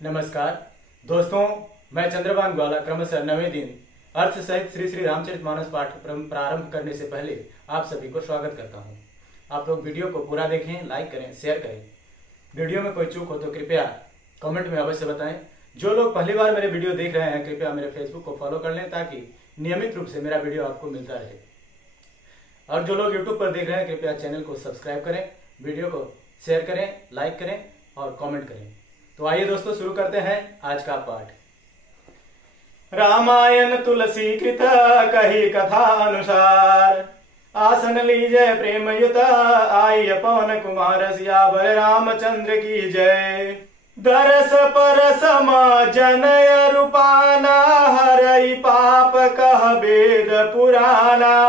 नमस्कार दोस्तों, मैं चंद्रभान ग्वाला क्रमशः 9वें दिन अर्थ सहित श्री श्री रामचरितमानस पाठ प्रारंभ करने से पहले आप सभी को स्वागत करता हूं। आप लोग वीडियो को पूरा देखें, लाइक करें, शेयर करें। वीडियो में कोई चूक हो तो कृपया कमेंट में अवश्य बताएं। जो लोग पहली बार मेरे वीडियो देख रहे हैं कृपया मेरे फेसबुक को फॉलो कर लें ताकि नियमित रूप से मेरा वीडियो आपको मिलता रहे। और जो लोग यूट्यूब पर देख रहे हैं कृपया चैनल को सब्सक्राइब करें, वीडियो को शेयर करें, लाइक करें और कमेंट करें। तो आइए दोस्तों शुरू करते हैं आज का पाठ। रामायण तुलसी कृत कही कथा अनुसार, आसन लीजय प्रेम युत आई पवन कुमार सियावर रामचंद्र की जय। दरस परस जनय रूपाना, हरई पाप कह वेद पुराना।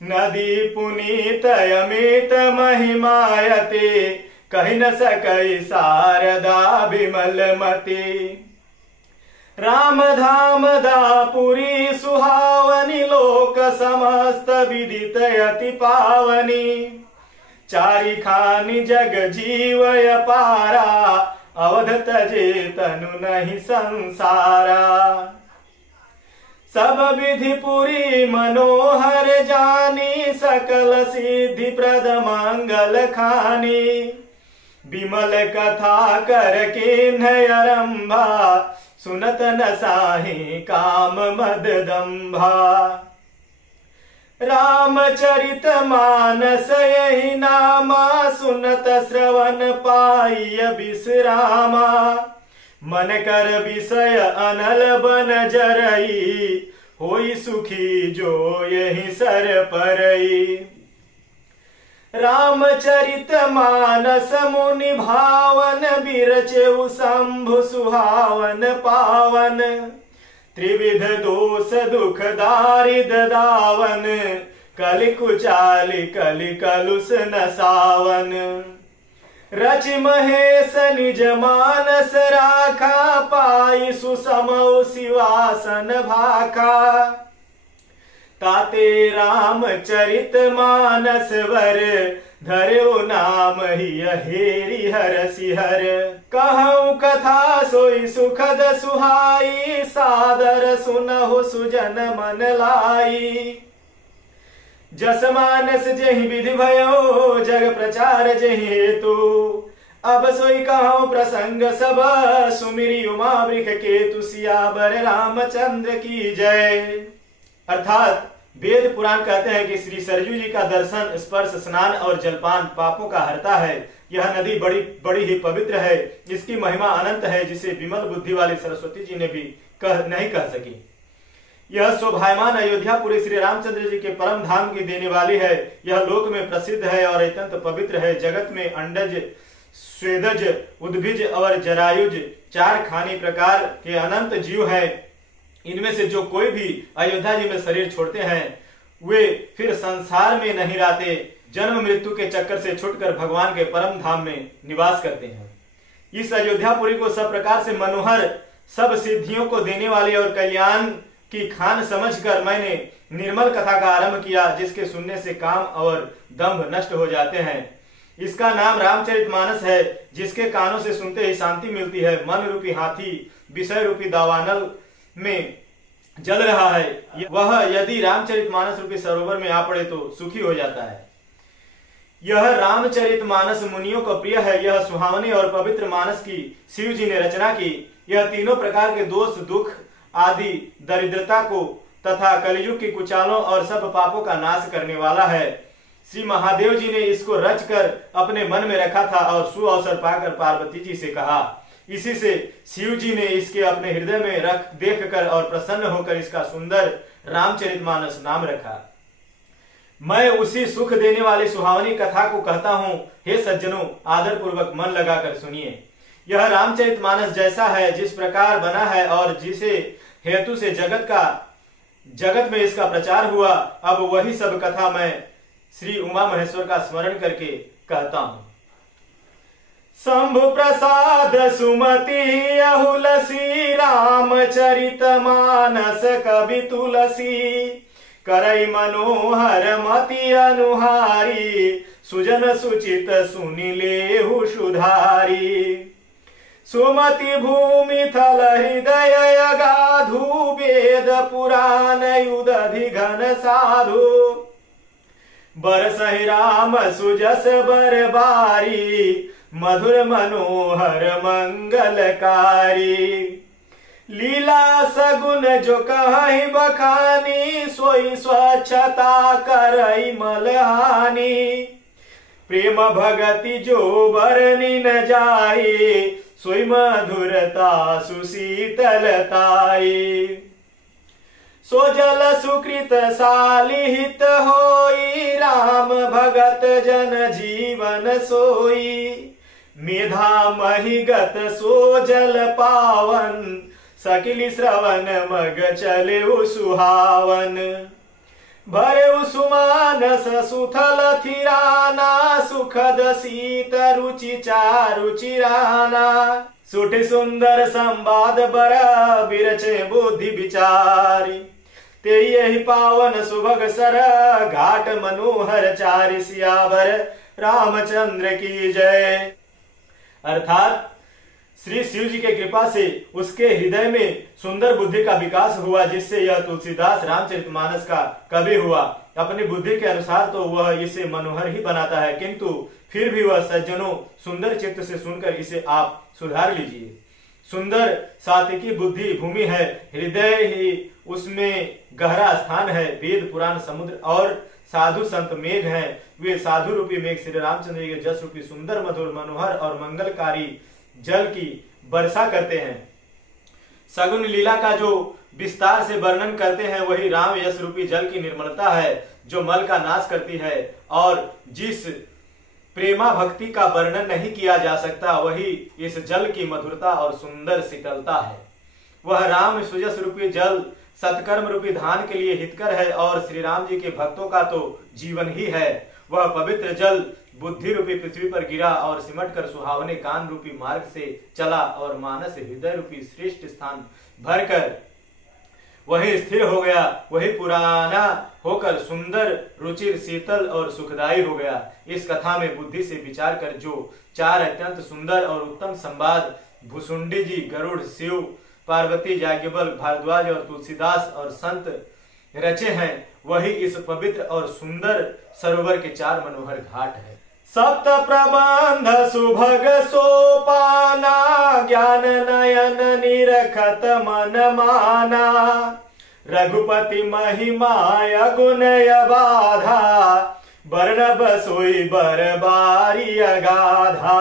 नदी पुनीत अमित महिमायते, कही न सकई शारदा विमल मति। राम धाम दापुरी सुहावनी, लोक समस्त विदित अति पावनी। चारि खानि जग जीवय पारा, अवध तजे तनु नहीं संसारा। सब विधि पुरी मनोहर जानी, सकल सिद्धि प्रद मंगल खानी। विमल कथा कर के आरंभा, सुनत न साहि काम मद दंभा। रामचरित मानस यही नामा, सुनत श्रवण पाई विश्रामा। मन कर विषय अनल बन जरई, होई सुखी जो यही सर परई। रामचरित मानस मुनि भावन, बिरचेउ शंभु सुहावन पावन। त्रिविध दोष दुख दारिद दावन, कलि कुचालि कलि कलुष न सावन। रचि महेश निज मानस राखा, पाई सुसमौ शिवासन भाखा। ताते रामचरित मानस वर, धर्यो नाम ही हेरि हरसि हर। कहूँ कथा सोई सुखद सुहाई, सादर सुनहु सुजन मन लाई। जस मानस जहि विधि भयो, जग प्रचार जहि हेतु। अब सोई कहूँ प्रसंग सब, सुमिरी उमा वृख केतु। सियावर रामचंद्र की जय। अर्थात वेद पुराण कहते हैं कि श्री सरयू जी का दर्शन, स्पर्श, स्नान और जलपान पापों का हरता है। यह नदी बड़ी ही पवित्र है, इसकी महिमा अनंत है, जिसे विमल बुद्धि वाली सरस्वती जी ने भी नहीं कह सकी। यह शोभायमान अयोध्यापुरी श्री रामचंद्र जी के परम धाम की देने वाली है। यह लोक में प्रसिद्ध है और अत्यंत पवित्र है। जगत में अंडज, स्वेदज, उद्भिज और जरायुज चार खानी प्रकार के अनंत जीव हैं। इनमें से जो कोई भी अयोध्या जी में शरीर छोड़ते हैं वे फिर संसार में नहीं रहते, जन्म मृत्यु के चक्कर से छुटकर भगवान के परम धाम में निवास करते हैं। इस अयोध्यापुरी को सब प्रकार से मनोहर, सब सिद्धियों को देने वाली और कल्याण की खान समझकर मैंने निर्मल कथा का आरंभ किया, जिसके सुनने से काम और दंभ नष्ट हो जाते हैं। इसका नाम रामचरितमानस है, जिसके कानों से सुनते ही शांति मिलती है। मन रूपी हाथी विषय रूपी दावानल में जल रहा है, वह यदि रामचरितमानस रूपी सरोवर में आ पड़े तो सुखी हो जाता है। यह रामचरितमानस मुनियों को प्रिय है। यह सुहावनी और पवित्र मानस की शिव जी ने रचना की। यह तीनों प्रकार के दोष, दुख आदि दरिद्रता को तथा कलयुग की कुचालों और सब पापों का नाश करने वाला है। श्री महादेव जी ने इसको रचकर अपने मन में रखा था और सुअवसर पाकर पार्वती जी से कहा। इसी से शिव जी ने इसके अपने हृदय में देखकर और प्रसन्न होकर इसका सुंदर रामचरितमानस नाम रखा। मैं उसी सुख देने वाली सुहावनी कथा को कहता हूँ। हे सज्जनों, आदर पूर्वक मन लगाकर सुनिए। यह रामचरितमानस जैसा है, जिस प्रकार बना है और जिसे हेतु से जगत में इसका प्रचार हुआ, अब वही सब कथा मैं श्री उमा महेश्वर का स्मरण करके कहता हूँ। शंभु प्रसाद सुमति अहुलसी, रामचरित मानस कवि तुलसी। करई मनोहर मति अनुहारी, सुजन सुचित सुनि लेहु सुधारी। सुमति भूमि थल हृदय अगाधु वेद पुराण युदधि घन साधु बरसहि राम सुजस बरबारी मधुर मनोहर मंगलकारी लीला सगुन जो कहि बखानी सोई स्वच्छता करई मलहानी प्रेम भगति जो बरनी न जाई सोई मधुरता सुशीतलताई सो जल सुकृत सालिहित होई राम भगत जन जीवन सोई मेधा महिगत सो जल पावन सकिली श्रवण मग चले सुहावन भरे सुमानस सुथल थिराना सुखद शीत रुचि चारु चिराना सुठ सुंदर संवाद बर बिरचे बुद्धि विचारी ते यही पावन सुभग सर घाट मनोहर चारि सियावर रामचंद्र की जय। अर्थात श्री शिव जी के कृपा से उसके हृदय में सुंदर बुद्धि का विकास हुआ, जिससे यह तुलसीदास रामचरितमानस का कवि हुआ। अपनी बुद्धि के अनुसार तो वह इसे मनोहर ही बनाता है, किंतु फिर भी वह सज्जनों सुंदर चित्त से सुनकर इसे आप सुधार लीजिए। सुंदर सात्विकी बुद्धि भूमि है, हृदय ही उसमें गहरा स्थान है। वेद पुराण समुद्र और साधु संत मेघ हैं। वे साधु रूपी मेघ श्री रामचंद्र जी के जस रूपी सुंदर मधुर मनोहर और मंगलकारी जल की वर्षा करते हैं। सगुन लीला का जो विस्तार से वर्णन करते हैं वही राम यश रूपी जल की निर्मलता है, जो मल का नाश करती है। और जिस प्रेमा भक्ति का वर्णन नहीं किया जा सकता, वही इस जल की मधुरता और सुंदर शीतलता है। वह राम सुजस रूपी जल सत्कर्म रूपी धान के लिए हितकर है और श्री राम जी के भक्तों का तो जीवन ही है। वह पवित्र जल बुद्धि रूपी पृथ्वी पर गिरा और सिमट कर सुहावने कान रूपी मार्ग से चला और मानस हृदय रूपी श्रेष्ठ स्थान भरकर वही स्थिर हो गया। वही पुराना होकर सुंदर रुचिर शीतल और सुखदायी हो गया। इस कथा में बुद्धि से विचार कर जो चार अत्यंत सुंदर और उत्तम संवाद भुसुंडी जी, गरुड़, शिव, पार्वती, याज्ञवल्क्य, भारद्वाज और तुलसीदास और संत रचे हैं, वही इस पवित्र और सुंदर सरोवर के चार मनोहर घाट है। सप्त प्रबंध सुभग सोपाना ज्ञान नयन निरखत मन माना रघुपति महिमा गुण बाधा वर्णब सोई बरबारी अगाधा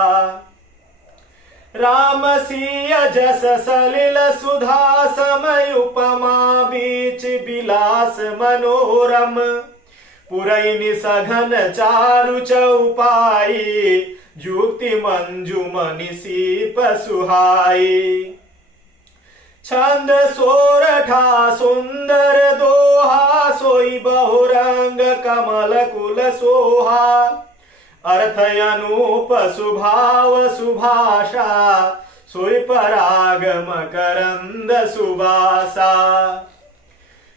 राम सिय जस सलिल सुधा समय उपमा बीच विलास मनोरम पुरैनि सघन चारु चौपाई युक्ति मंजुमनि सीप सुहाई छंद सोरठा सुंदर दोहा सोई बहुरंग कमल कुल सोहा अर्थ अनूप सुभाव सुभाषा सोई पराग मकरंद सुबासा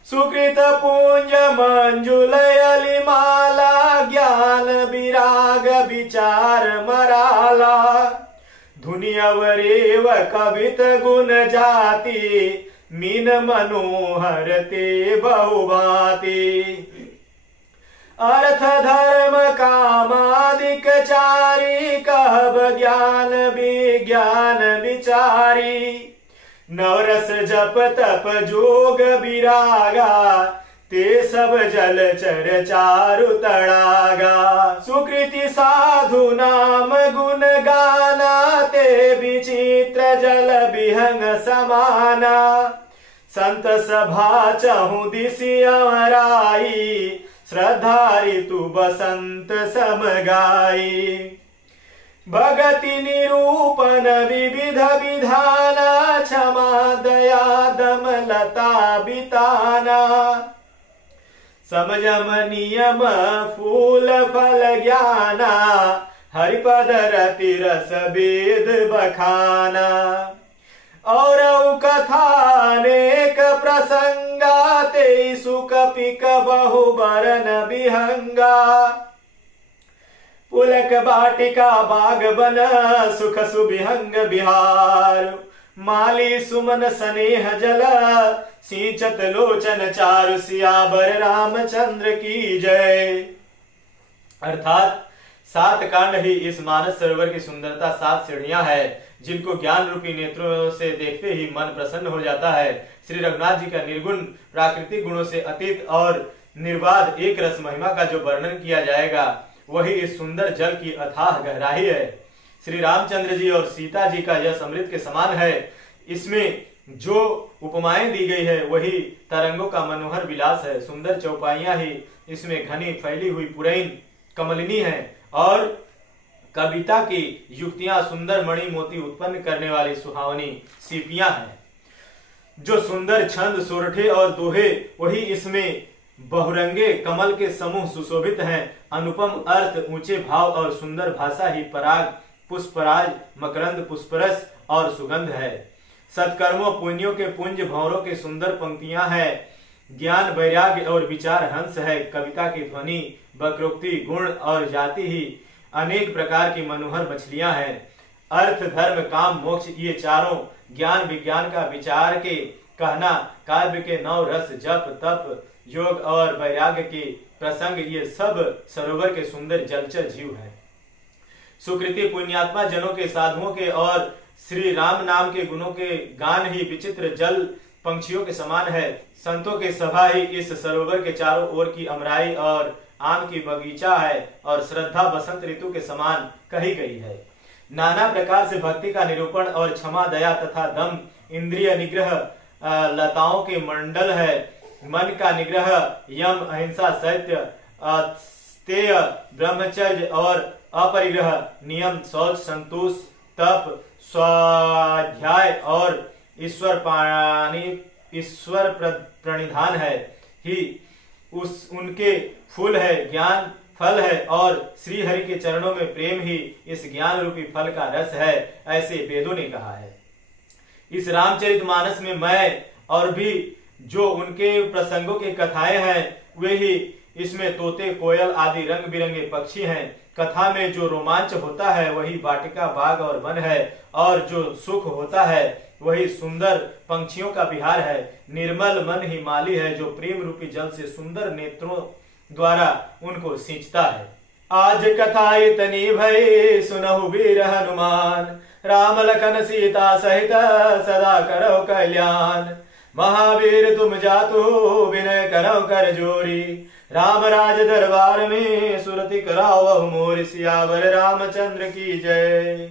सुकृत पुंज मंजुल अलिमाला ज्ञान विराग विचार मराला धुनि अवरेव कवित गुण जाति मीन मनोहर ते बहुभाति अर्थ धर्म कामादिक चारी कहब ज्ञान विज्ञान विचारी नवरस जप तप जोग विरागा ते सब जल चर चारु तड़ागा सुकृति साधु नाम गुण गाना ते विचित्र जल विहंग समाना संत सभा चहु दिशि अमराई श्रद्धा ऋतु बसंत समगाई भगति निरूपण विविध विधाना क्षमा दया दम लता बिताना समझम नियम फूल फल ज्ञाना हरिपद रति रस वेद बखाना और कथा अनेक प्रसंगा ते सुख पिक बहु बरन विहंगा पुलक बाटिका बाग बन सुख सुबिहंग बिहार। माली सुमन स्नेह जल सिंचत लोचन चारु सियावर रामचंद्र की जय। अर्थात 7 कांड ही इस मानस सरोवर की सुंदरता 7 सीढ़ियां है जिनको ज्ञान रूपी नेत्रों से देखते ही मन प्रसन्न हो जाता है। श्री रघुनाथ जी का निर्गुण प्राकृतिक गुणों से अतीत और निर्बाध एक रस महिमा का जो वर्णन किया जाएगा वही इस सुंदर जल की अथाह गहराई है। श्री रामचंद्र जी और सीता जी का यह अमृत के समान है। इसमें जो उपमाएं दी गई है वही तरंगों का मनोहर विलास है। सुंदर चौपाइयां ही इसमें घनी फैली हुई पुरैन कमलिनी है और कविता की युक्तियां सुंदर मणि मोती उत्पन्न करने वाली सुहावनी सीपियां हैं। जो सुंदर छंद सोरठे और दोहे वही इसमें बहुरंगे कमल के समूह सुशोभित हैं। अनुपम अर्थ, ऊंचे भाव और सुंदर भाषा ही पराग पुष्पराज मकरंद पुष्परस और सुगंध है। सत्कर्मों पुण्यों के पुंज भंवरों के सुंदर पंक्तियां हैं। ज्ञान वैराग्य और विचार हंस है। कविता की ध्वनि वक्रोक्ति गुण और जाति ही अनेक प्रकार की मनोहर मछलियां हैं। अर्थ धर्म काम मोक्ष ये चारों ज्ञान विज्ञान का विचार के कहना, काव्य के 9 रस जप तप योग और वैराग्य के प्रसंग ये सब सरोवर के सुंदर जलचर जीव हैं। सुकृति पुण्यात्मा जनों के साधुओं के और श्री राम नाम के गुणों के गान ही विचित्र जल पंछियों के समान है। संतों के सभा ही इस सरोवर के चारों ओर की अमराई और आम की बगीचा है और श्रद्धा बसंत ऋतु के समान कही गई है। नाना प्रकार से भक्ति का निरूपण और क्षमा दया तथा दम इंद्रिय निग्रह लताओं के मंडल है। मन का निग्रह यम अहिंसा सत्य अस्तेय ब्रह्मचर्य और अपरिग्रह नियम शौच संतोष तप स्वाध्याय और ईश्वर प्रणिधान है ही उनके फूल है। ज्ञान फल है और श्री हरि के चरणों में प्रेम ही इस ज्ञान रूपी फल का रस है, ऐसे वेदों ने कहा है। इस रामचरितमानस में मैं और भी जो उनके प्रसंगों की कथाएं हैं वे ही इसमें तोते कोयल आदि रंग बिरंगे पक्षी हैं। कथा में जो रोमांच होता है वही वाटिका बाग और वन है और जो सुख होता है वही सुंदर पंछियों का विहार है। निर्मल मन ही माली है जो प्रेम रूपी जल से सुंदर नेत्रों द्वारा उनको सींचता है। आज कथा इतनी भई सुनहु वीर हनुमान, राम लखन सीता सहित सदा करो कल्याण। महावीर तुम जातु विनय करो कर जोरी, राम राज दरबार में सुरति कराओ मोर। सियावर रामचंद्र की जय।